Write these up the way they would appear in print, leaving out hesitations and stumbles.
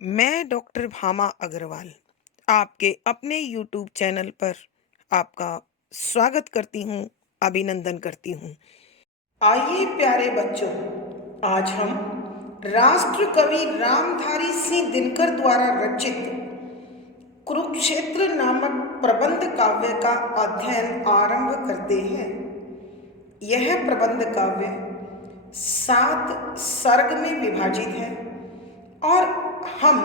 मैं डॉक्टर भामा अग्रवाल आपके अपने यूट्यूब चैनल पर आपका स्वागत करती हूँ, अभिनंदन करती हूँ। आइए प्यारे बच्चों, आज हम राष्ट्र कवि रामधारी सिंह दिनकर द्वारा रचित कुरुक्षेत्र नामक प्रबंध काव्य का अध्ययन आरंभ करते हैं। यह प्रबंध काव्य 7 सर्ग में विभाजित है और हम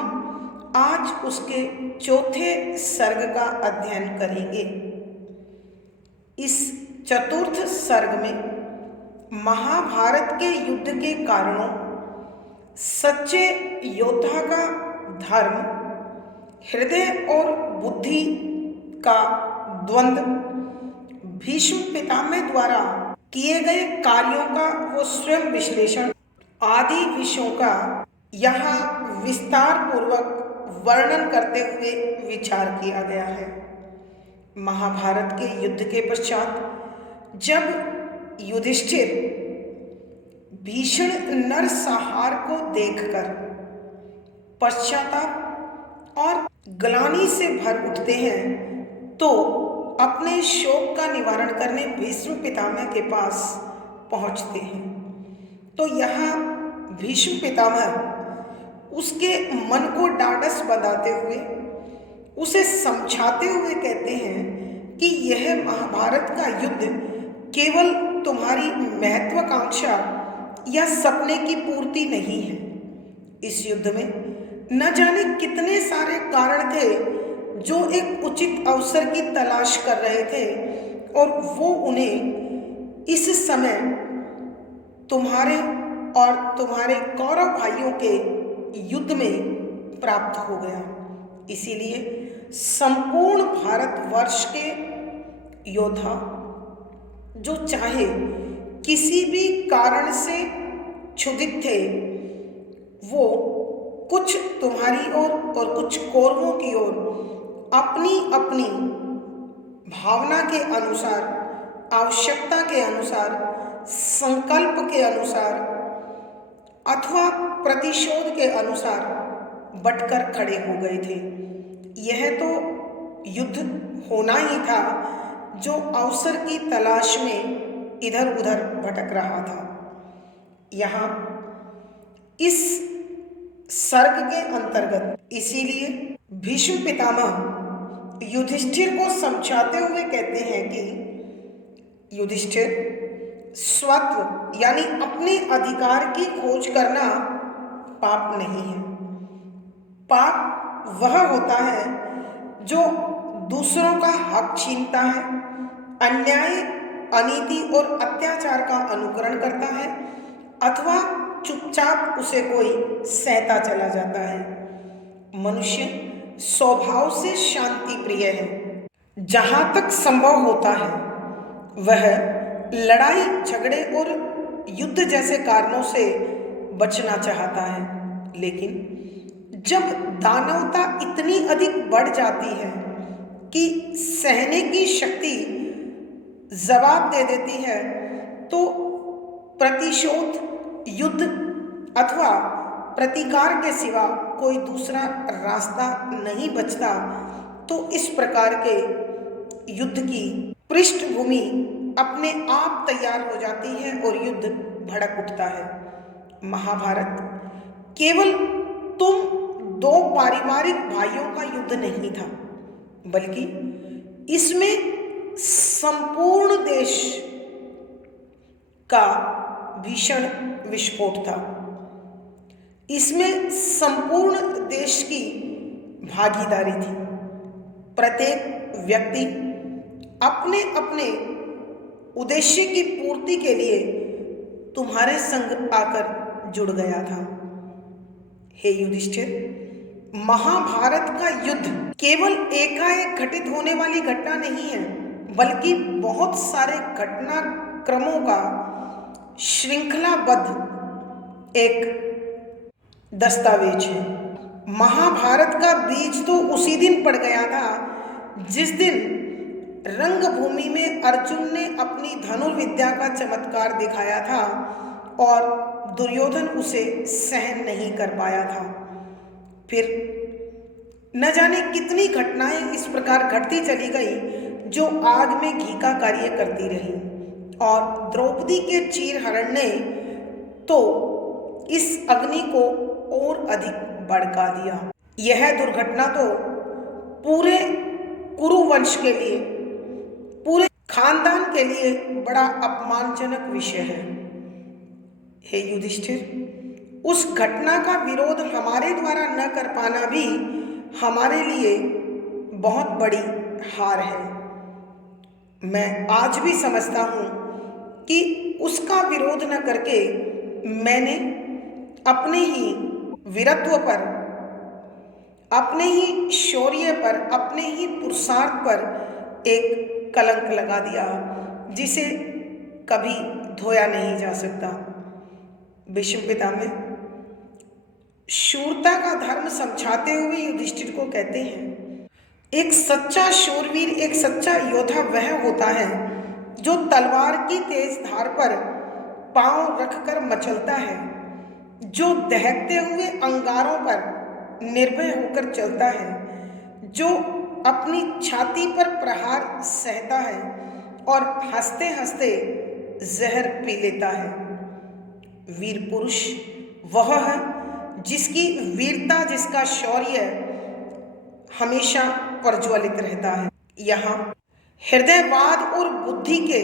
आज उसके चौथे सर्ग का अध्ययन करेंगे। इस चतुर्थ सर्ग में महाभारत के युद्ध के कारणों, सच्चे योद्धा का धर्म, हृदय और बुद्धि का द्वंद्व, भीष्म पितामह द्वारा किए गए कार्यों का वो स्वयं विश्लेषण आदि विषयों का यहाँ विस्तार पूर्वक वर्णन करते हुए विचार किया गया है। महाभारत के युद्ध के पश्चात जब युधिष्ठिर भीषण नरसंहार को देखकर पश्चाताप और ग्लानि से भर उठते हैं तो अपने शोक का निवारण करने भीष्म पितामह के पास पहुंचते हैं। तो यहाँ भीष्म पितामह उसके मन को ढाढ़स बंधाते हुए, उसे समझाते हुए कहते हैं कि यह महाभारत का युद्ध केवल तुम्हारी महत्वाकांक्षा या सपने की पूर्ति नहीं है। इस युद्ध में न जाने कितने सारे कारण थे जो एक उचित अवसर की तलाश कर रहे थे और वो उन्हें इस समय तुम्हारे और तुम्हारे कौरव भाइयों के युद्ध में प्राप्त हो गया। इसीलिए संपूर्ण भारतवर्ष के योद्धा जो चाहे किसी भी कारण से क्षुधित थे, वो कुछ तुम्हारी ओर और कुछ कौरवों की ओर अपनी अपनी भावना के अनुसार, आवश्यकता के अनुसार, संकल्प के अनुसार अथवा प्रतिशोध के अनुसार बटकर खड़े हो गए थे। यह तो युद्ध होना ही था जो अवसर की तलाश में इधर उधर भटक रहा था। यहाँ इस सर्ग के अंतर्गत इसीलिए भीष्म पितामह युधिष्ठिर को समझाते हुए कहते हैं कि युधिष्ठिर, स्वत्व यानी अपने अधिकार की खोज करना पाप नहीं है। पाप वह होता है जो दूसरों का हक छीनता है, अन्याय, अनीति और अत्याचार का अनुकरण करता है अथवा चुपचाप उसे कोई सहता चला जाता है। मनुष्य स्वभाव से शांति प्रिय है। जहाँ तक संभव होता है वह लड़ाई झगड़े और युद्ध जैसे कारणों से बचना चाहता है, लेकिन जब दानवता इतनी अधिक बढ़ जाती है कि सहने की शक्ति जवाब दे देती है तो प्रतिशोध, युद्ध अथवा प्रतिकार के सिवा कोई दूसरा रास्ता नहीं बचता। तो इस प्रकार के युद्ध की पृष्ठभूमि अपने आप तैयार हो जाती है और युद्ध भड़क उठता है। महाभारत केवल तुम दो पारिवारिक भाइयों का युद्ध नहीं था, बल्कि इसमें संपूर्ण देश का भीषण विस्फोट था। इसमें संपूर्ण देश की भागीदारी थी। प्रत्येक व्यक्ति अपने अपने उद्देश्य की पूर्ति के लिए तुम्हारे संग आकर जुड़ गया था। हे युधिष्ठिर, महाभारत का युद्ध केवल एकाएक घटित होने वाली घटना नहीं है, बल्कि बहुत सारे घटनाक्रमों का श्रृंखलाबद्ध एक दस्तावेज है। महाभारत का बीज तो उसी दिन पड़ गया था जिस दिन रंगभूमि में अर्जुन ने अपनी धनुर्विद्या का चमत्कार दिखाया था और दुर्योधन उसे सहन नहीं कर पाया था। फिर न जाने कितनी घटनाएं इस प्रकार घटती चली गई जो आग में घी का कार्य करती रही, और द्रौपदी के चीरहरण ने तो इस अग्नि को और अधिक भड़का दिया। यह दुर्घटना तो पूरे कुरुवंश के लिए, पूरे खानदान के लिए बड़ा अपमानजनक विषय है। हे युधिष्ठिर, उस घटना का विरोध हमारे द्वारा न कर पाना भी हमारे लिए बहुत बड़ी हार है। मैं आज भी समझता हूँ कि उसका विरोध न करके मैंने अपने ही वीरत्व पर, अपने ही शौर्य पर, अपने ही पुरुषार्थ पर एक कलंक लगा दिया जिसे कभी धोया नहीं जा सकता। भीष्म पितामह शूरता का धर्म समझाते हुए युधिष्ठिर को कहते हैं, एक सच्चा शूरवीर, एक सच्चा योद्धा वह होता है जो तलवार की तेज धार पर पांव रखकर मचलता है, जो दहकते हुए अंगारों पर निर्भय होकर चलता है, जो अपनी छाती पर प्रहार सहता है और हंसते हंसते जहर पी लेता है। वीर पुरुष वह है जिसकी वीरता, जिसका शौर्य हमेशा प्रज्वलित रहता है। यहाँ हृदयवाद और बुद्धि के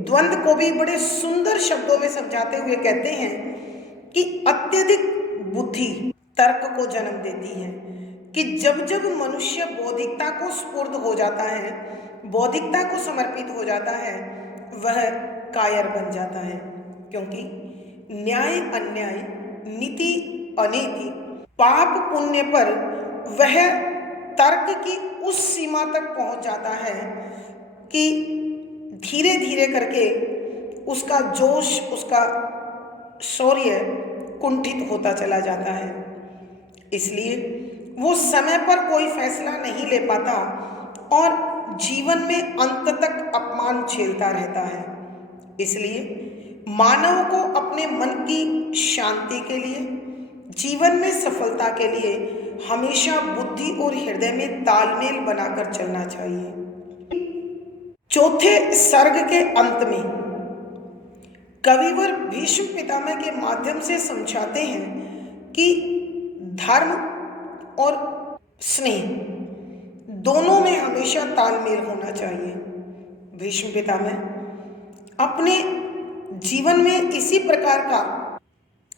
द्वंद्व को भी बड़े सुंदर शब्दों में समझाते हुए कहते हैं कि अत्यधिक बुद्धि तर्क को जन्म देती है, कि जब जब मनुष्य बौद्धिकता को स्फूर्त हो जाता है, बौद्धिकता को समर्पित हो जाता है, वह कायर बन जाता है। क्योंकि न्याय अन्याय, नीति अनीति, पाप पुण्य पर वह तर्क की उस सीमा तक पहुंच जाता है कि धीरे धीरे करके उसका जोश, उसका शौर्य कुंठित होता चला जाता है। इसलिए वो समय पर कोई फैसला नहीं ले पाता और जीवन में अंत तक अपमान झेलता रहता है। इसलिए मानव को अपने मन की शांति के लिए, जीवन में सफलता के लिए हमेशा बुद्धि और हृदय में तालमेल बनाकर चलना चाहिए। चौथे सर्ग के अंत में कविवर भीष्म पितामह के माध्यम से समझाते हैं कि धर्म और स्नेह दोनों में हमेशा तालमेल होना चाहिए। भीष्म पितामह अपने जीवन में इसी प्रकार का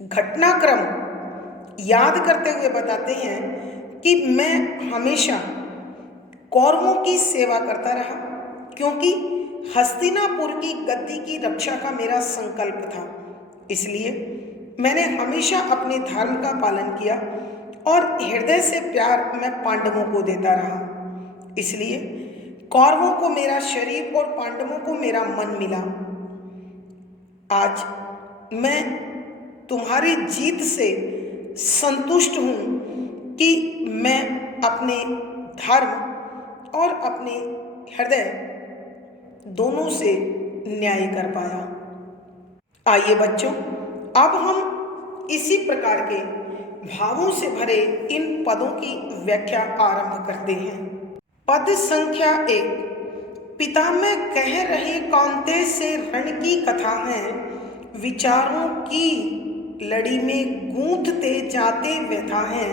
घटनाक्रम याद करते हुए बताते हैं कि मैं हमेशा कौरवों की सेवा करता रहा, क्योंकि हस्तिनापुर की गद्दी की रक्षा का मेरा संकल्प था। इसलिए मैंने हमेशा अपने धर्म का पालन किया और हृदय से प्यार मैं पांडवों को देता रहा। इसलिए कौरवों को मेरा शरीर और पांडवों को मेरा मन मिला। आज मैं तुम्हारी जीत से संतुष्ट हूँ कि मैं अपने धर्म और अपने हृदय दोनों से न्याय कर पाया। आइए बच्चों, अब हम इसी प्रकार के भावों से भरे इन पदों की व्याख्या आरंभ करते हैं। पद संख्या 1। पितामह कह रहे कौन्तेय से रण की कथा है, विचारों की लड़ी में गूंथते जाते व्यथा है,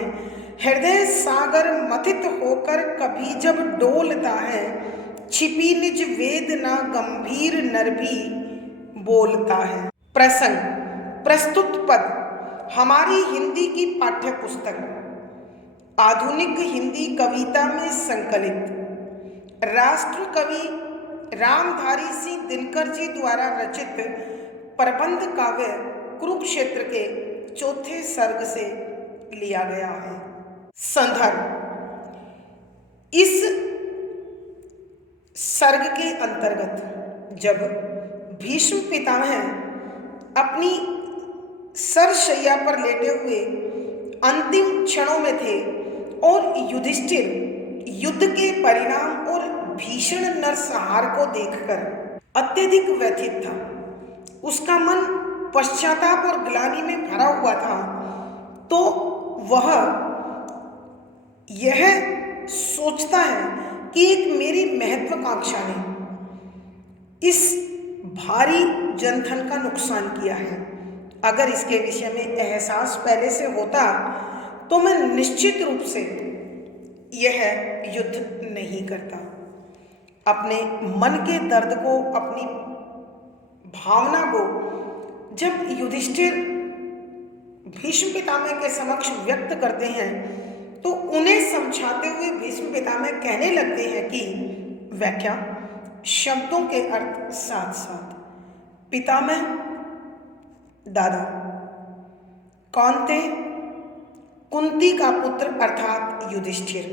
हृदय सागर मथित होकर कभी जब डोलता है, छिपी निज वेदना गंभीर नर भी बोलता है। प्रसंग। प्रस्तुत पद हमारी हिंदी की पाठ्य पुस्तक आधुनिक हिंदी कविता में संकलित राष्ट्र कवि रामधारी सिंह दिनकर जी द्वारा रचित प्रबंध काव्य कुरुक्षेत्र के चौथे सर्ग से लिया गया है। संदर्भ। इस सर्ग के अंतर्गत जब भीष्म पितामह अपनी सरशैया पर लेटे हुए अंतिम क्षणों में थे और युधिष्ठिर युद्ध के परिणाम और भीषण नरसंहार को देखकर अत्यधिक व्यथित था, उसका मन पश्चाताप और ग्लानि में भरा हुआ था, तो वह यह सोचता है कि एक मेरी महत्वाकांक्षा ने इस भारी जनधन का नुकसान किया है। अगर इसके विषय में एहसास पहले से होता तो मैं निश्चित रूप से यह युद्ध नहीं करता। अपने मन के दर्द को, अपनी भावना को जब युधिष्ठिर भीष्म पितामह के समक्ष व्यक्त करते हैं तो उन्हें समझाते हुए भीष्म पितामह कहने लगते हैं कि व्याख्या शब्दों के अर्थ साथ साथ। पितामह दादा, कौन थे? कुंती का पुत्र अर्थात युधिष्ठिर।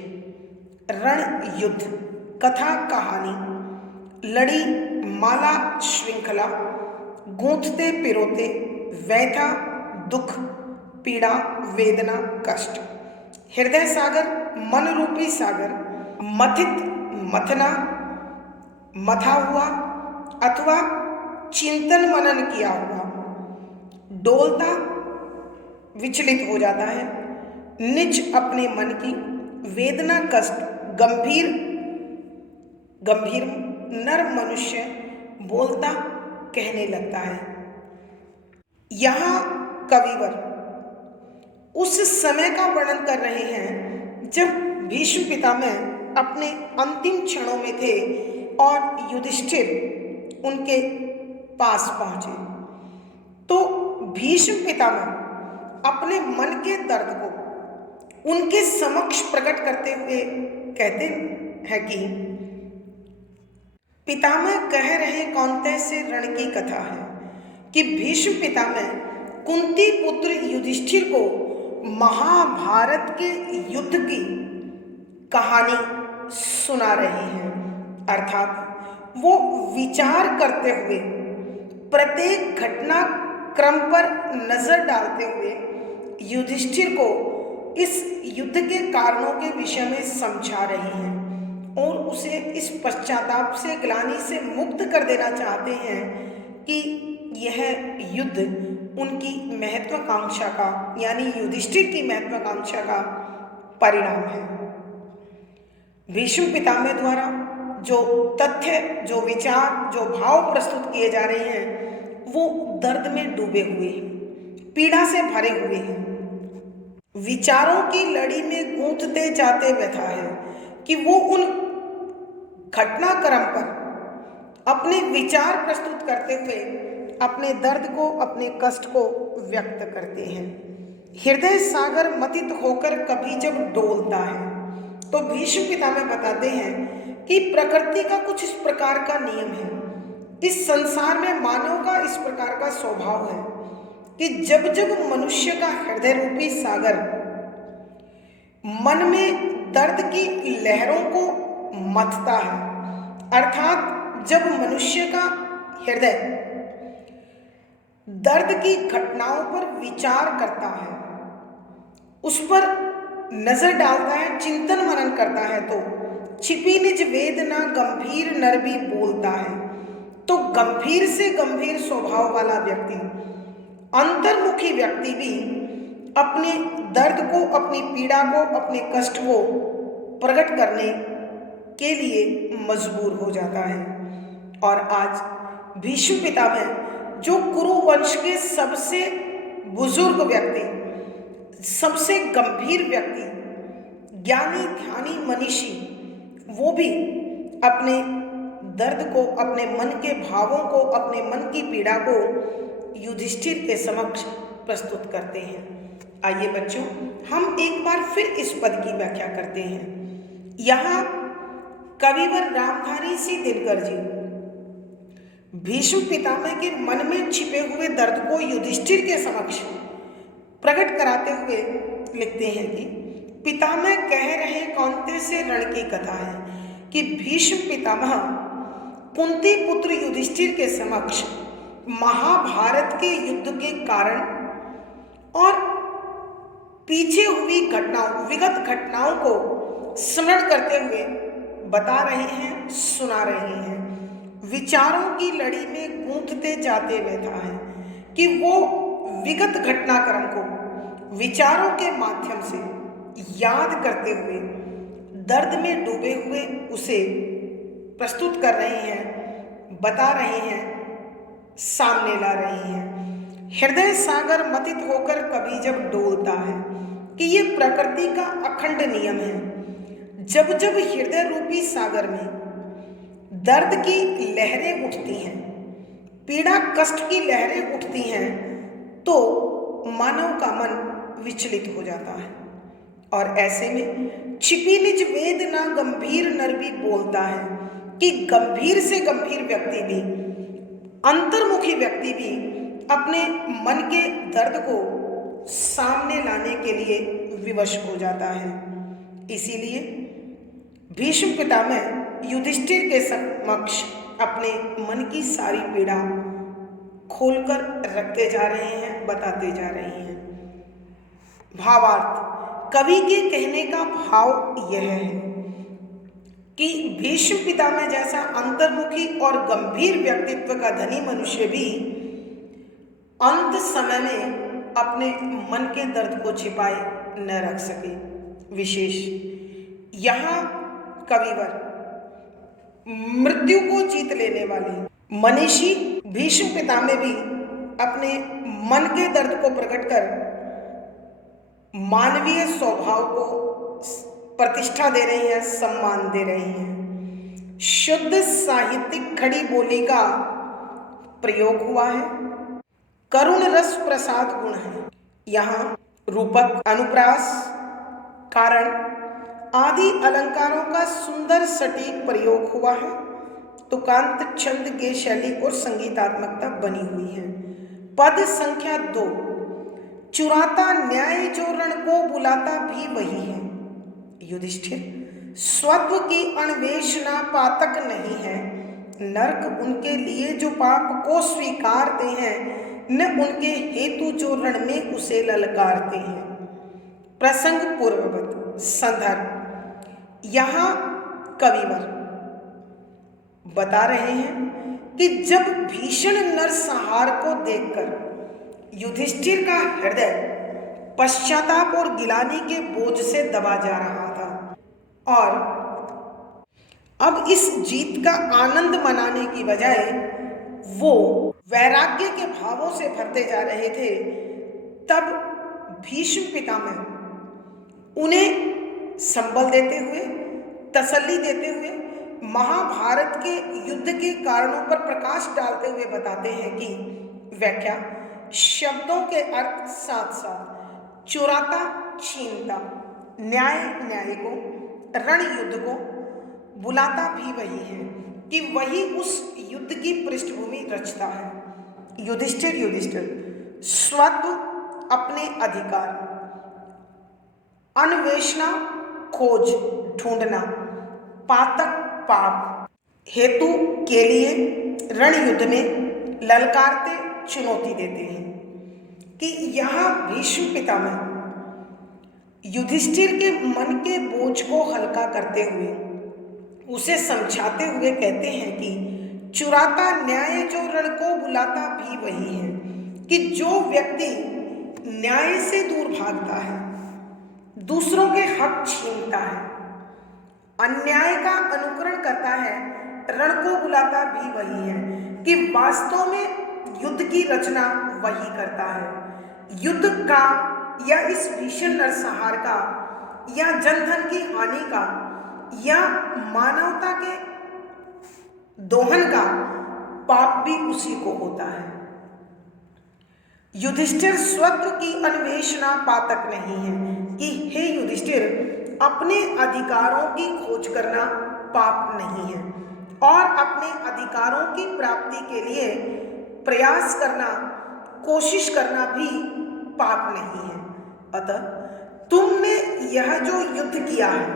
रण युद्ध, कथा कहानी, लड़ी माला श्रृंखला, गूंथते पिरोते, व्यथा दुख पीड़ा वेदना कष्ट, हृदय सागर मन रूपी सागर, मथित मथना मथा हुआ अथवा चिंतन मनन किया हुआ, डोलता विचलित हो जाता है, निज अपने मन की वेदना कष्ट गंभीर गंभीर नर मनुष्य बोलता कहने लगता है। यहाँ कविवर उस समय का वर्णन कर रहे हैं जब भीष्म पितामह अपने अंतिम क्षणों में थे और युधिष्ठिर उनके पास पहुंचे। तो भीष्म पितामह अपने मन के दर्द को उनके समक्ष प्रकट करते हुए कहते हैं कि पितामह कह रहे कौंतेय से रण की कथा है कि भीष्म पितामह कुंती पुत्र युधिष्ठिर को महाभारत के युद्ध की कहानी सुना रहे हैं। अर्थात वो विचार करते हुए प्रत्येक घटना क्रम पर नजर डालते हुए युधिष्ठिर को इस युद्ध के कारणों के विषय में समझा रही हैं और उसे इस पश्चाताप से, ग्लानि से मुक्त कर देना चाहते हैं कि यह युद्ध उनकी महत्वाकांक्षा का, यानी युधिष्ठिर की महत्वाकांक्षा का परिणाम है। भीष्म पितामह द्वारा जो तथ्य, जो विचार, जो भाव प्रस्तुत किए जा रहे हैं वो दर्द में डूबे हुए हैं, पीड़ा से भरे हुए हैं। विचारों की लड़ी में गूंथते जाते व्यथा है कि वो उन घटनाक्रम पर अपने विचार प्रस्तुत करते हुए अपने दर्द को, अपने कष्ट को व्यक्त करते हैं। हृदय सागर मथित होकर कभी जब डोलता है तो भीष्म पितामह बताते हैं कि प्रकृति का कुछ इस प्रकार का नियम है, इस संसार में मानव का इस प्रकार का स्वभाव है कि जब जब मनुष्य का हृदय रूपी सागर मन में दर्द की लहरों को मथता है, अर्थात जब मनुष्य का हृदय दर्द की घटनाओं पर विचार करता है, उस पर नजर डालता है, चिंतन मनन करता है, तो छिपी निज वेदना गंभीर नर भी बोलता है। तो गंभीर से गंभीर स्वभाव वाला व्यक्ति, अंतर्मुखी व्यक्ति भी अपने दर्द को, अपनी पीड़ा को, अपने कष्ट को प्रकट करने के लिए मजबूर हो जाता है। और आज भीष्म पितामह जो कुरु वंश के सबसे बुजुर्ग व्यक्ति, सबसे गंभीर व्यक्ति, ज्ञानी ध्यानी मनीषी, वो भी अपने दर्द को, अपने मन के भावों को, अपने मन की पीड़ा को युधिष्ठिर के समक्ष प्रस्तुत करते हैं। आइए बच्चों, हम एक बार फिर इस पद की व्याख्या करते हैं। यहाँ कविवर रामधारी सिंह दिनकर जी भीष्म पितामह के मन में छिपे हुए दर्द को युधिष्ठिर के समक्ष प्रकट कराते हुए लिखते हैं कि पितामह कह रहे कौंतेय से रण की कथा है कि भीष्म पितामह कुंती पुत्र युधिष्ठिर के समक्ष महाभारत के युद्ध के कारण और पीछे हुई घटनाओं, विगत घटनाओं को स्मरण करते हुए बता रहे हैं, सुना रहे हैं। विचारों की लड़ी में गूंथते जाते व्यथा है कि वो विगत घटनाक्रम को विचारों के माध्यम से, याद करते हुए, दर्द में डूबे हुए उसे प्रस्तुत कर रहे हैं, बता रहे हैं, सामने ला रहे हैं। हृदय सागर मथित होकर कभी जब डोलता है, कि ये प्रकृति का अखंड नियम है। जब जब हृदय रूपी सागर में दर्द की लहरें उठती हैं, पीड़ा कष्ट की लहरें उठती हैं, तो मानव का मन विचलित हो जाता है। और ऐसे में छिपी निज वेदना गंभीर नर भी बोलता है, कि गंभीर से गंभीर व्यक्ति भी, अंतर्मुखी व्यक्ति भी अपने मन के दर्द को सामने लाने के लिए विवश हो जाता है। इसीलिए भीष्म पितामह युधिष्ठिर के समक्ष अपने मन की सारी पीड़ा खोलकर रखते जा रहे हैं, बताते जा रहे हैं। भावार्थ, कवि के कहने का भाव यह है कि भीष्म पितामह जैसा अंतर्मुखी और गंभीर व्यक्तित्व का धनी मनुष्य भी अंत समय में अपने मन के दर्द को छिपाए न रख सके। विशेष यहाँ कविवर मृत्यु को जीत लेने वाले मनीषी भीष्म पितामह भी अपने मन के दर्द को प्रकट कर मानवीय स्वभाव को प्रतिष्ठा दे रही है, सम्मान दे रही है। शुद्ध साहित्यिक खड़ी बोली का प्रयोग हुआ है। करुण रस प्रसाद गुण है। यहाँ रूपक, अनुप्रास, कारण आदि अलंकारों का सुंदर सटीक प्रयोग हुआ है। तुकांत छंद के शैली और संगीतात्मकता बनी हुई है। पद संख्या 2, चुराता न्याय जो रण को बुलाता भी वही है। युधिष्ठिर, स्वत्व की अन्वेषणा पातक नहीं है। नरक उनके लिए जो पाप को स्वीकारते हैं, न उनके हेतु जो रण में उसे ललकारते हैं। प्रसंग पूर्ववत। संदर्भ, यहाँ कविवर बता रहे हैं कि जब भीषण नरसंहार को देखकर युधिष्ठिर का हृदय पश्चाताप और गिलानी के बोझ से दबा जा रहा था, और अब इस जीत का आनंद मनाने की बजाय वो वैराग्य के भावों से भरते जा रहे थे, तब भीष्म पितामह उन्हें संबल देते हुए, तसल्ली देते हुए, महाभारत के युद्ध के कारणों पर प्रकाश डालते हुए बताते हैं कि व्याख्या, शब्दों के अर्थ साथ साथ चुराता छीनता, न्याय न्याय को, रण युद्ध को बुलाता भी वही है, कि वही उस युद्ध की पृष्ठभूमि रचता है। युधिष्ठिर स्वत्व, अपने अधिकार, अन्वेषणा खोज ढूंढना, पातक पाप, हेतु के लिए रण युद्ध में ललकारते चुनौती देते हैं। कि यहाँ भीष्म पितामह युधिष्ठिर के मन के बोझ को हल्का करते हुए, उसे समझाते हुए कहते हैं कि चुराता न्याय जो रण को बुलाता भी वही है। कि जो व्यक्ति न्याय से दूर भागता है, दूसरों के हक छीनता है, अन्याय का अनुकरण करता है, रण को बुलाता भी वही है। कि वास्तव में युद्ध की रचना वही करता है। युद्ध का या इस भीषण नरसंहार का या जनधन की हानि का या मानवता के दोहन का पाप भी उसी को होता है। युधिष्ठिर, स्वत्व की अन्वेषणा पातक नहीं है। कि हे युधिष्ठिर, अपने अधिकारों की खोज करना पाप नहीं है, और अपने अधिकारों की प्राप्ति के लिए प्रयास करना, कोशिश करना भी पाप नहीं है। अतः तुमने यह जो युद्ध किया है,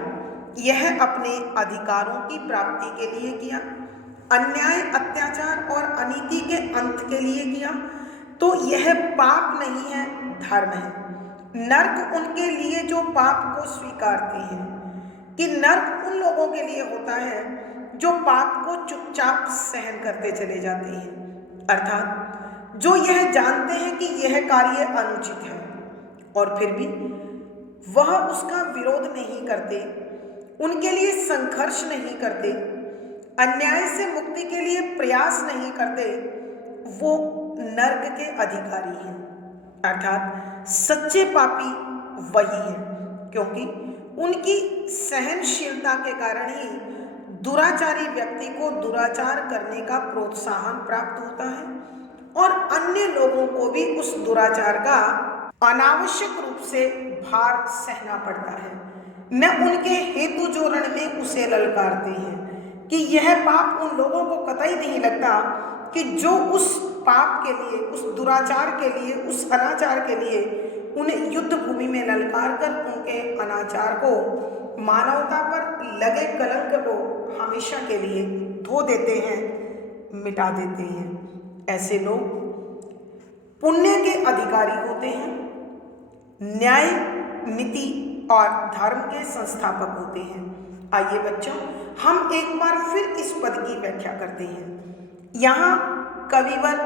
यह अपने अधिकारों की प्राप्ति के लिए किया, अन्याय, अत्याचार और अनीति के अंत के लिए किया, तो यह पाप नहीं है, धर्म है। नर्क उनके लिए जो पाप को स्वीकारते हैं। कि नर्क उन लोगों के लिए होता है जो पाप को चुपचाप सहन करते चले जाते हैं, अर्थात जो यह जानते हैं कि यह कार्य अनुचित है, और फिर भी वह उसका विरोध नहीं करते, उनके लिए संघर्ष नहीं करते, अन्याय से मुक्ति के लिए प्रयास नहीं करते, वो नर्क के अधिकारी हैं। अर्थात सच्चे पापी वही हैं, क्योंकि उनकी सहनशीलता के कारण ही दुराचारी व्यक्ति को दुराचार करने का प्रोत्साहन प्राप्त होता है और अन्य लोगों को भी उस दुराचार का अनावश्यक रूप से भार सहना पड़ता है। न उनके हेतु जोड़न में उसे ललकारते हैं कि यह पाप उन लोगों को कतई नहीं लगता कि जो उस पाप के लिए, उस दुराचार के लिए, उस अनाचार के लिए उन्हें युद्ध भूमि में ललकार कर उनके अनाचार को, मानवता पर लगे कलंक को हमेशा के लिए धो देते हैं, मिटा देते हैं। ऐसे लोग पुण्य के अधिकारी होते हैं, न्याय, नीति और धर्म के संस्थापक होते हैं। आइए बच्चों, हम एक बार फिर इस पद की व्याख्या करते हैं। यहाँ कविवर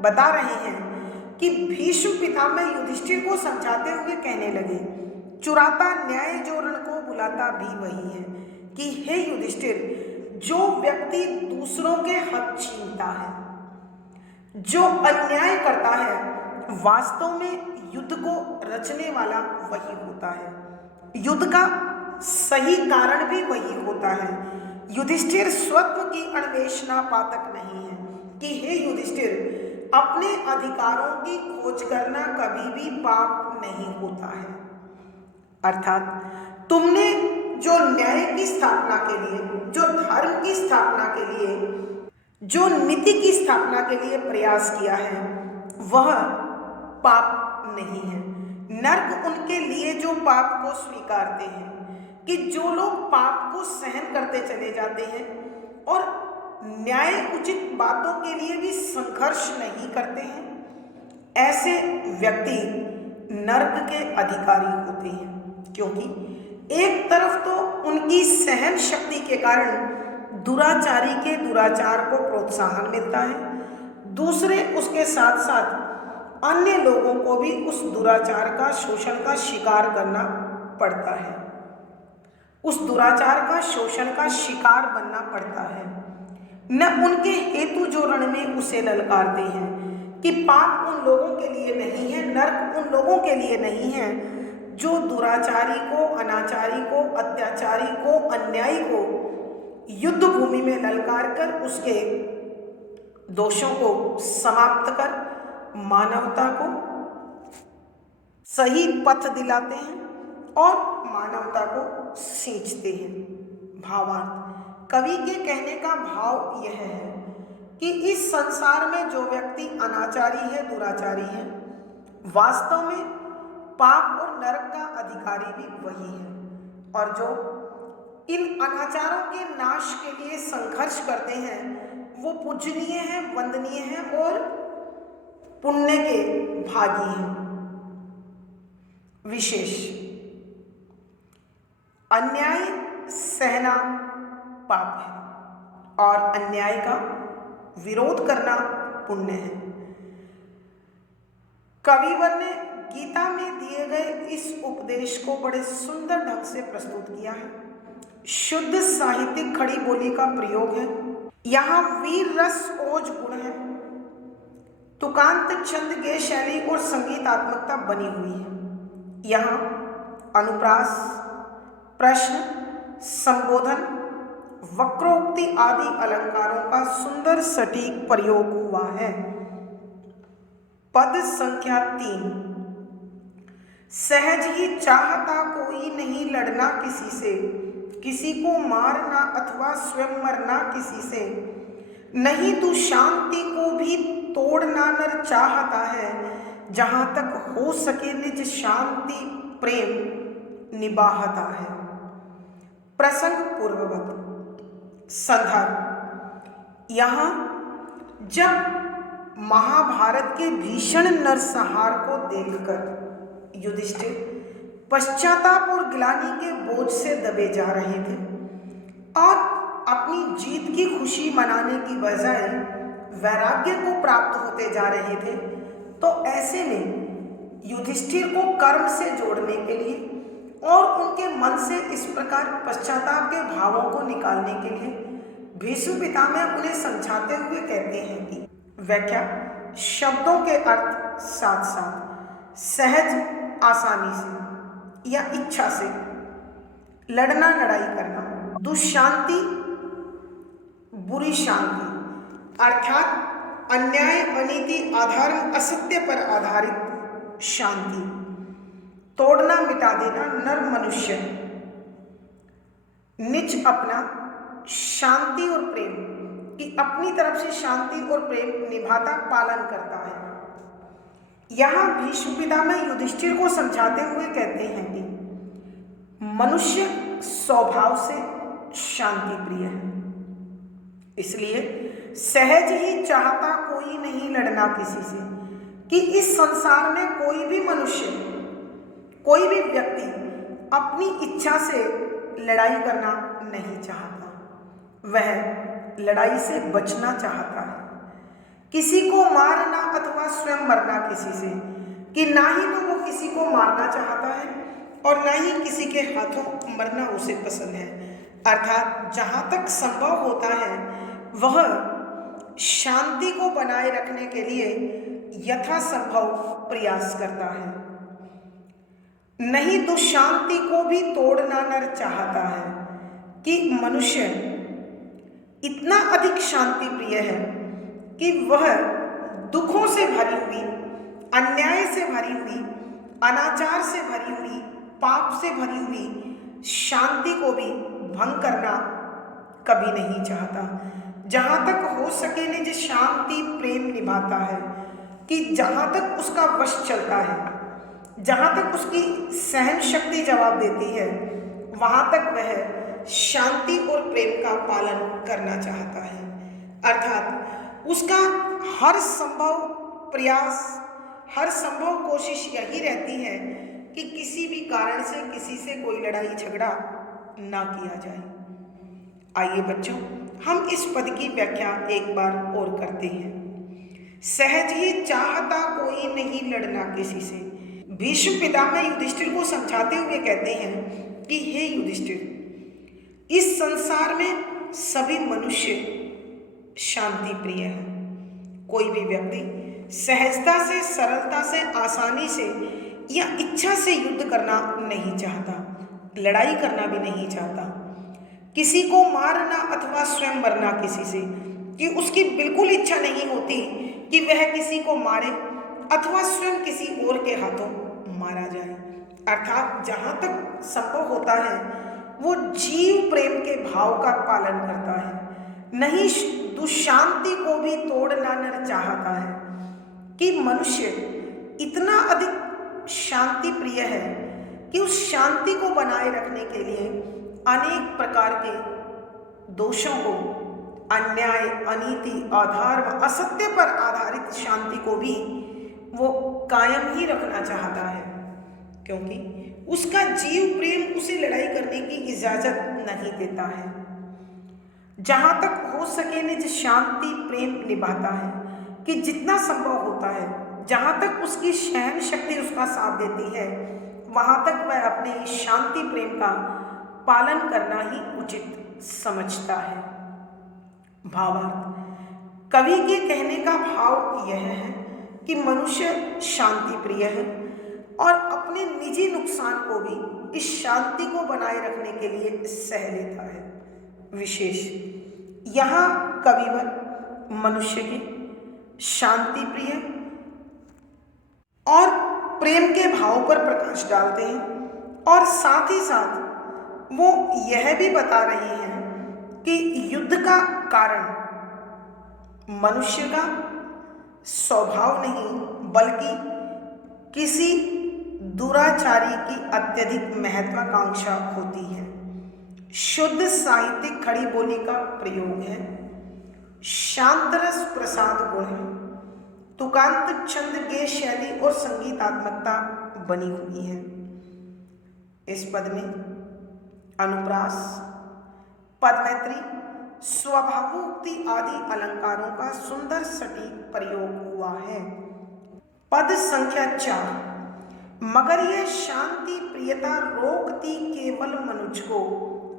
बता रहे हैं कि भीष्म पितामह युधिष्ठिर को समझाते हुए कहने लगे, चुराता न्याय जोरण को बुलाता भी वही है, कि हे युधिष्ठिर, जो व्यक्ति दूसरों के हक छीनता है, जो अन्याय करता है, वास्तव में युद्ध को रचने वाला वही होता है। युद्ध का सही कारण भी वही होता है। युधिष्ठिर स्वत्व की अन्वेषणा पातक नहीं है कि हे युधिष्ठिर, अपने अधिकारों की खोज करना कभी भी पाप नहीं होता है। अर्थात तुमने जो न्याय की स्थापना के लिए, जो धर्म की स्थापना के लिए, जो नीति की स्थापना के लिए प्रयास किया है, वह पाप नहीं है। नर्क उनके लिए जो पाप को स्वीकारते हैं, कि जो लोग पाप को सहन करते चले जाते हैं और न्याय उचित बातों के लिए भी संघर्ष नहीं करते हैं, ऐसे व्यक्ति नर्क के अधिकारी होते हैं। क्योंकि एक तरफ तो उनकी सहन शक्ति के कारण दुराचारी के दुराचार को प्रोत्साहन मिलता है, दूसरे उसके साथ साथ अन्य लोगों को भी उस दुराचार का, शोषण का शिकार करना पड़ता है, उस दुराचार का, शोषण का शिकार बनना पड़ता है। न उनके हेतु जोड़न में उसे ललकारते हैं कि पाप उन लोगों के लिए नहीं है, नर्क उन लोगों के लिए नहीं है जो दुराचारी को, अनाचारी को, अत्याचारी को, अन्यायी को युद्ध भूमि में ललकार कर उसके दोषों को समाप्त कर मानवता को सही पथ दिलाते हैं और मानवता को सींचते हैं। भावार्थ, कवि के कहने का भाव यह है कि इस संसार में जो व्यक्ति अनाचारी है, दुराचारी है, वास्तव में पाप और नरक का अधिकारी भी वही है। और जो इन अनाचारों के नाश के लिए संघर्ष करते हैं, वो पूजनीय हैं, वंदनीय हैं और पुण्य के भागी हैं। विशेष, अन्याय सहना पाप है और अन्याय का विरोध करना पुण्य है। कविवर ने गीता में दिए गए इस उपदेश को बड़े सुंदर ढंग से प्रस्तुत किया है। शुद्ध साहित्यिक खड़ी बोली का प्रयोग है। यहाँ वीर रस ओज गुण है, तुकांत छंद गे शैली और संगीतात्मकता बनी हुई है। यहाँ अनुप्रास, प्रश्न, संबोधन, वक्रोक्ति आदि अलंकारों का सुंदर सटीक प्रयोग हुआ है। पद संख्या 3, सहज ही चाहता कोई नहीं लड़ना किसी से, किसी को मारना अथवा स्वयं मरना किसी से, नहीं तू शांति को भी तोड़ना नर चाहता है, जहाँ तक हो सके निज शांति प्रेम निभाता है। प्रसंग पूर्ववत। संदर्भ, यहाँ जब महाभारत के भीषण नरसंहार को देखकर युधिष्ठिर पश्चाताप और ग्लानि के बोझ से दबे जा रहे थे और अपनी जीत की खुशी मनाने की बजाय वैराग्य को प्राप्त होते जा रहे थे, तो ऐसे में युधिष्ठिर को कर्म से जोड़ने के लिए, और उनके मन से इस प्रकार पश्चाताप के भावों को निकालने के लिए भीष्म पितामह उन्हें समझाते हुए कहते हैं कि व्याख्या, शब्दों के अर्थ साथ साथ सहज आसानी से या इच्छा से लड़ना, लड़ाई करना, दुशांति, बुरी शांति अर्थात अन्याय, अनीति, अधर्म, असत्य पर आधारित शांति, तोड़ना, मिटा देना, नर मनुष्य निज अपना शांति और प्रेम की अपनी तरफ से शांति और प्रेम निभाता, पालन करता है। यहां भीष्म पितामह युधिष्ठिर को समझाते हुए कहते हैं कि मनुष्य स्वभाव से शांति प्रिय है, इसलिए सहज ही चाहता कोई नहीं लड़ना किसी से, कि इस संसार में कोई भी मनुष्य, कोई भी व्यक्ति अपनी इच्छा से लड़ाई करना नहीं चाहता, वह लड़ाई से बचना चाहता है। किसी को मारना अथवा स्वयं मरना किसी से, कि ना ही तो वो किसी को मारना चाहता है और ना ही किसी के हाथों मरना उसे पसंद है। अर्थात जहाँ तक संभव होता है वह शांति को बनाए रखने के लिए यथासंभव प्रयास करता है। नहीं तो शांति को भी तोड़ना नर चाहता है, कि मनुष्य इतना अधिक शांति प्रिय है कि वह दुखों से भरी हुई, अन्याय से भरी हुई, अनाचार से भरी हुई, पाप से भरी हुई शांति को भी भंग करना कभी नहीं चाहता। जहाँ तक हो सके निज शांति प्रेम निभाता है, कि जहाँ तक उसका वश चलता है, जहाँ तक उसकी सहन शक्ति जवाब देती है, वहाँ तक वह शांति और प्रेम का पालन करना चाहता है। अर्थात उसका हर संभव प्रयास, हर संभव कोशिश यही रहती है कि किसी भी कारण से किसी से कोई लड़ाई झगड़ा ना किया जाए। आइए बच्चों, हम इस पद की व्याख्या एक बार और करते हैं। सहज ही चाहता कोई नहीं लड़ना किसी से। भीष्म पितामह युधिष्ठिर को समझाते हुए कहते हैं कि हे युधिष्ठिर, इस संसार में सभी मनुष्य शांति प्रिय हैं। कोई भी व्यक्ति सहजता से, सरलता से, आसानी से या इच्छा से युद्ध करना नहीं चाहता, लड़ाई करना भी नहीं चाहता। किसी को मारना अथवा स्वयं मरना किसी से, कि उसकी बिल्कुल इच्छा नहीं होती कि वह किसी को मारे अथवा स्वयं किसी और के हाथों मारा जाए। अर्थात जहाँ तक संभव होता है वो जीव प्रेम के भाव का पालन करता है। नहीं दुशांति को भी तोड़ना नर चाहता है, कि मनुष्य इतना अधिक शांति प्रिय है कि उस शांति को बनाए रखने के लिए अनेक प्रकार के दोषों को, अन्याय, अनीति, अधर्म, असत्य पर आधारित शांति को भी वो कायम ही रखना चाहता है, क्योंकि उसका जीव प्रेम उसे लड़ाई करने की इजाजत नहीं देता है। जहाँ तक हो सके निज शांति प्रेम निभाता है, कि जितना संभव होता है, जहाँ तक उसकी सहन शक्ति उसका साथ देती है, वहाँ तक वह अपने शांति प्रेम का पालन करना ही उचित समझता है। भावार्थ, कवि के कहने का भाव यह है कि मनुष्य शांति प्रिय है और अपने निजी नुकसान को भी इस शांति को बनाए रखने के लिए सह लेता है। विशेष यहाँ कविवर मनुष्य के शांति प्रिय और प्रेम के भाव पर प्रकाश डालते हैं, और साथ ही साथ वो यह भी बता रहे हैं कि युद्ध का कारण मनुष्य का स्वभाव नहीं, बल्कि किसी दुराचारी की अत्यधिक महत्वाकांक्षा होती है। शुद्ध साहित्यिक खड़ी बोली का प्रयोग है। शांतरस प्रसाद गुण है। तुकांत छंद के शैली और संगीतात्मकता बनी हुई है। इस पद में अनुप्रास, पदमैत्री, स्वभावोक्ति आदि अलंकारों का सुंदर सटीक प्रयोग हुआ है। पद संख्या 4, मगर यह शांति प्रियता रोकती केवल मनुज को,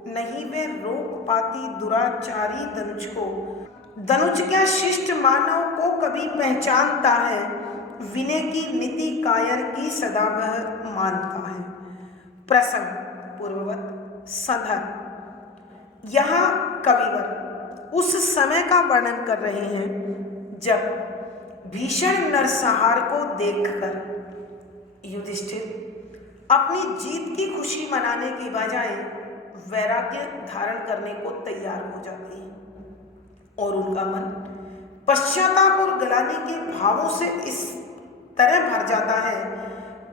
नहीं वे रोक पाती दुराचारी दनुज को। दनुज क्या शिष्ट मानव को कभी पहचानता है, विनय की नीति कायर की सदा वह मानता है। प्रसंग पूर्ववत संदर्भ। यहाँ कविवर उस समय का वर्णन कर रहे हैं जब भीषण नरसंहार को देखकर युधिष्ठिर अपनी जीत की खुशी मनाने की बजाय वैराग्य धारण करने को तैयार हो जाते हैं और उनका मन पश्चाताप और ग्लानि के भावों से इस तरह भर जाता है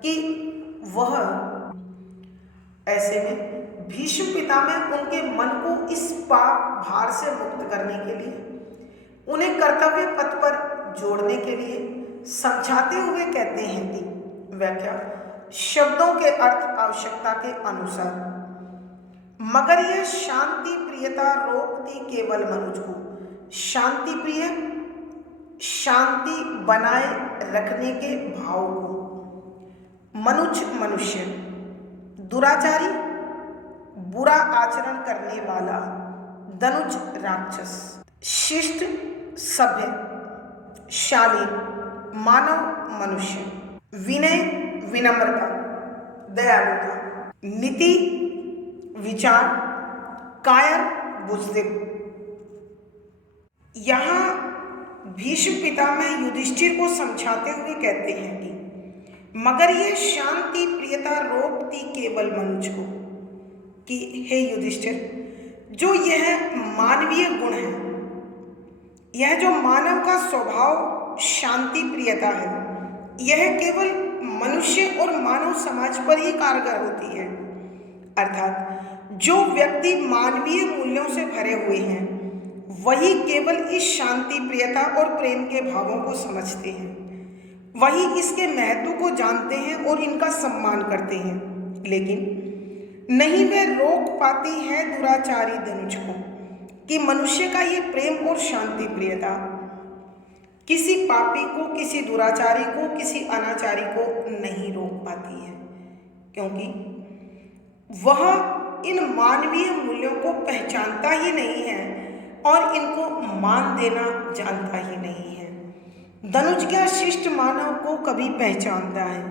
कि वह ऐसे में भीष्म पितामह उनके मन को इस पाप भार से मुक्त करने के लिए, उन्हें कर्तव्य पथ पर जोड़ने के लिए समझाते हुए कहते हैं कि व्याख्या शब्दों के अर्थ आवश्यकता के अनुसार। मगर यह शांति प्रियता रोकती केवल मनुज को, शांति प्रिय शांति बनाए रखने के भाव को, मनुज मनुष्य, दुराचारी बुरा आचरण करने वाला, दनुज राक्षस, शिष्ट सभ्य शालीन मानव मनुष्य, विनय विनम्रता दयालुता, नीति विचार कायर बुजदिल। यहाँ भीष्म पितामह युधिष्ठिर को समझाते हुए कहते हैं कि मगर यह शांति प्रियता रोकती केवल मनुज को, कि हे युधिष्ठिर जो यह मानवीय गुण है, यह जो मानव का स्वभाव शांति प्रियता है, यह केवल मनुष्य और मानव समाज पर ही कारगर होती है। अर्थात जो व्यक्ति मानवीय मूल्यों से भरे हुए हैं वही केवल इस शांति प्रियता और प्रेम के भावों को समझते हैं, वही इसके महत्व को जानते हैं और इनका सम्मान करते हैं। लेकिन नहीं वे रोक पाती है दुराचारी दनुज को, कि मनुष्य का ये प्रेम और शांति प्रियता किसी पापी को, किसी दुराचारी को, किसी अनाचारी को नहीं रोक पाती है, क्योंकि वह इन मानवीय मूल्यों को पहचानता ही नहीं है और इनको मान देना जानता ही नहीं है। दनुज क्या शिष्ट मानव को कभी पहचानता है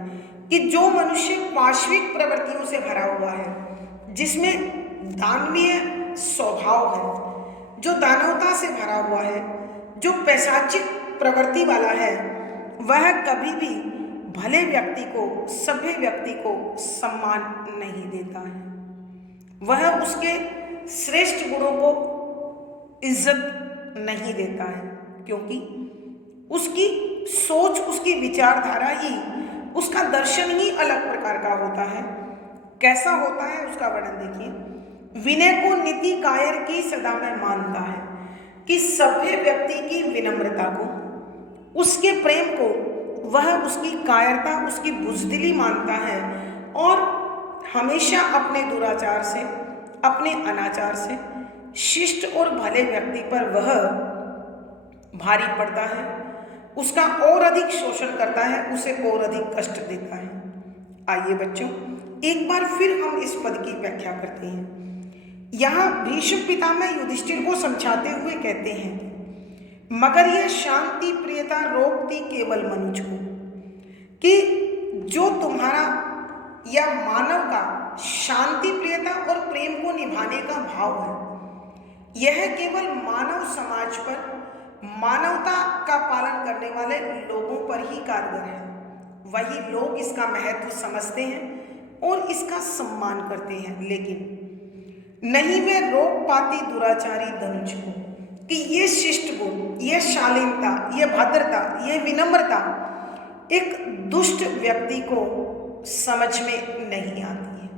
कि जो मनुष्य पाश्विक प्रवृत्तियों से भरा हुआ है, जिसमें दानवीय स्वभाव है, जो दानवता से भरा हुआ है, जो पैशाचिक प्रवृत्ति वाला है, वह कभी भी भले व्यक्ति को, सभ्य व्यक्ति को सम्मान नहीं देता है। वह उसके श्रेष्ठ गुणों को इज्जत नहीं देता है, क्योंकि उसकी सोच, उसकी विचारधारा ही, उसका दर्शन ही अलग प्रकार का होता है। कैसा होता है उसका वर्णन देखिए। विनय को नीति कायर की सदा में मानता है, कि सभ्य व्यक्ति की विनम्रता को, उसके प्रेम को वह उसकी कायरता, उसकी बुजदिली मानता है और हमेशा अपने दुराचार से, अपने अनाचार से शिष्ट और भले व्यक्ति पर वह भारी पड़ता है, उसका और अधिक शोषण करता है, उसे और अधिक कष्ट देता है। आइए बच्चों, एक बार फिर हम इस पद की व्याख्या करते हैं। यहाँ भीष्म पितामह युधिष्ठिर को समझाते हुए कहते हैं, मगर यह शांति प्रियता रोकती केवल मनुज को, कि जो तुम्हारा या मानव का शांति प्रियता और प्रेम को निभाने का भाव है, यह केवल मानव समाज पर, मानवता का पालन करने वाले लोगों पर ही कारगर है। वही लोग इसका महत्व समझते हैं और इसका सम्मान करते हैं। लेकिन नहीं वे रोक पाती दुराचारी दनुज को, कि ये शिष्ट गुण, ये शालीनता, ये भद्रता, ये विनम्रता एक दुष्ट व्यक्ति को समझ में नहीं आती है।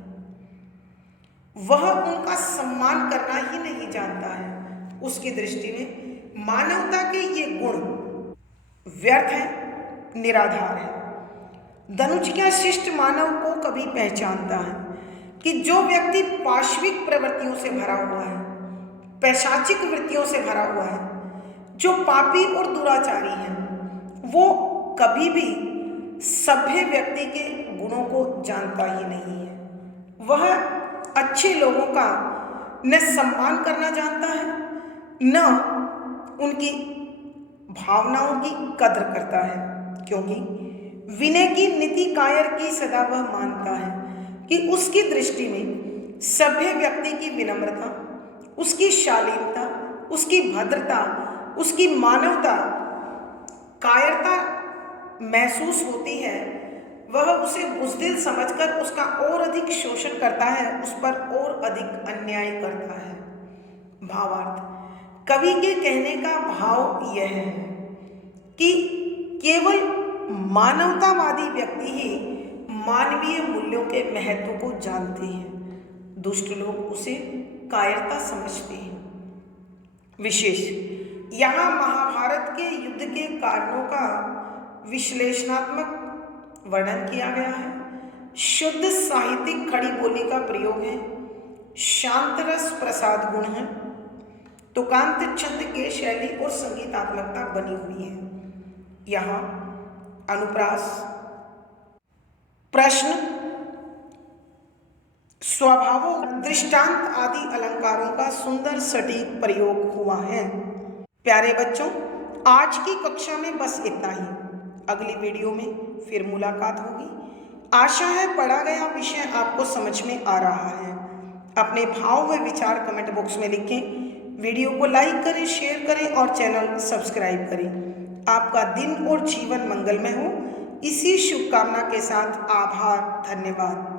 वह उनका सम्मान करना ही नहीं जानता है। उसकी दृष्टि में मानवता के ये गुण व्यर्थ है, निराधार है। दनुज क्या शिष्ट मानव को कभी पहचानता है कि जो व्यक्ति पाश्विक प्रवृत्तियों से भरा हुआ है, पैशाचिक वृत्तियों से भरा हुआ है, जो पापी और दुराचारी है, वो कभी भी सभ्य व्यक्ति के गुणों को जानता ही नहीं है। वह अच्छे लोगों का न सम्मान करना जानता है, न उनकी भावनाओं की कद्र करता है, क्योंकि विनय की नीति कायर की सदा वह मानता है कि उसकी दृष्टि में सभ्य व्यक्ति की विनम्रता, उसकी शालीनता, उसकी भद्रता, उसकी मानवता, कायरता महसूस होती है। वह उसे बुज़दिल समझकर उसका और अधिक शोषण करता है, उस पर और अधिक अन्याय करता है। भावार्थ, कवि के कहने का भाव यह है कि केवल मानवतावादी व्यक्ति ही मानवीय मूल्यों के महत्व को जानते हैं। दुष्ट लोग उसे कायरता समझते हैं। विशेष यहाँ महाभारत के युद्ध के कारणों का विश्लेषणात्मक वर्णन किया गया है। शुद्ध साहित्यिक खड़ी बोली का प्रयोग है। शांत रस प्रसाद गुण है। तुकांत छंद के शैली और संगीतात्मकता बनी हुई है। यहाँ अनुप्रास, प्रश्न, स्वभावों, दृष्टांत आदि अलंकारों का सुंदर सटीक प्रयोग हुआ है। प्यारे बच्चों, आज की कक्षा में बस इतना ही। अगली वीडियो में फिर मुलाकात होगी। आशा है पढ़ा गया विषय आपको समझ में आ रहा है। अपने भाव व विचार कमेंट बॉक्स में लिखें। वीडियो को लाइक करें, शेयर करें और चैनल सब्सक्राइब करें। आपका दिन और जीवन मंगलमय हो, इसी शुभकामना के साथ आभार, धन्यवाद।